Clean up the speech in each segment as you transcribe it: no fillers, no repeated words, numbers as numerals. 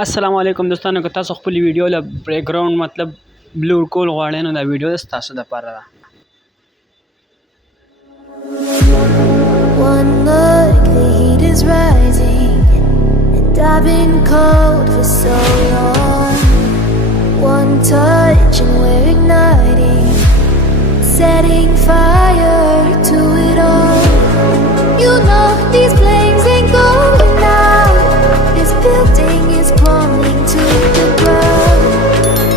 السلام علیکم دوستانو، که تاسو خپل ویډیو له بیک ګراوند مطلب بلور کول غواړئ نو دا ویډیو ستاسو لپاره ده. One look, the heat is rising, and I've been cold for so long. One touch and we're igniting, setting fire to it all. You know these flames ain't going out. This building is crumbling to the ground.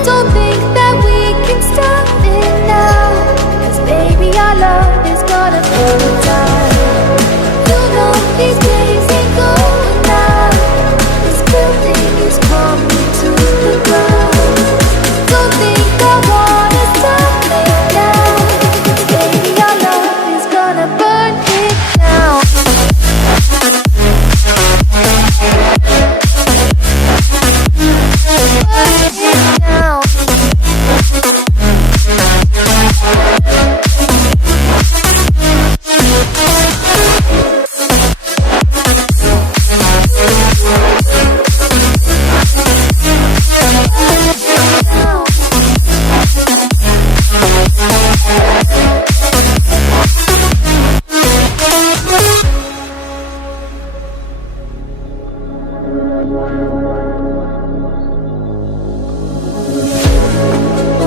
Don't think that we can stop it now, 'cause baby our love is gonna burn down. You know these flames ain't going out. This building is crumbling to the ground. Don't think I wanna stop it now, 'cause baby our love is gonna burn it down.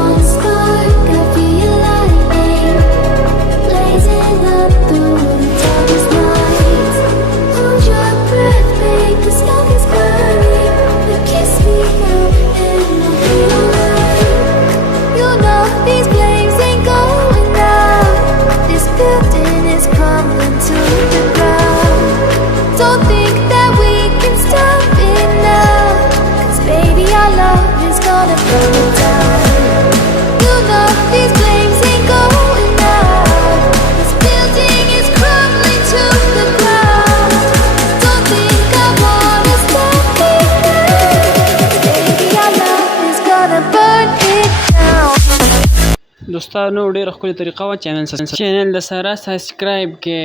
One spark, I feel lightning blazing up through the darkest nights. Hold your breath, babe, the smoke is burning. But kiss me now and I'll be alright. You know these flames ain't going out. This building is crumbling to the ground. Don't think that we can stop it now, 'cause baby our love is gonna burn it down. You know these flames ain't going out. This building is crumbling to the ground. Don't think I wanna stop it now, 'cause baby our love is gonna burn it down. دوستانو ډېره ښکلې طریقه وه. چینل د سره سبسکرایب کې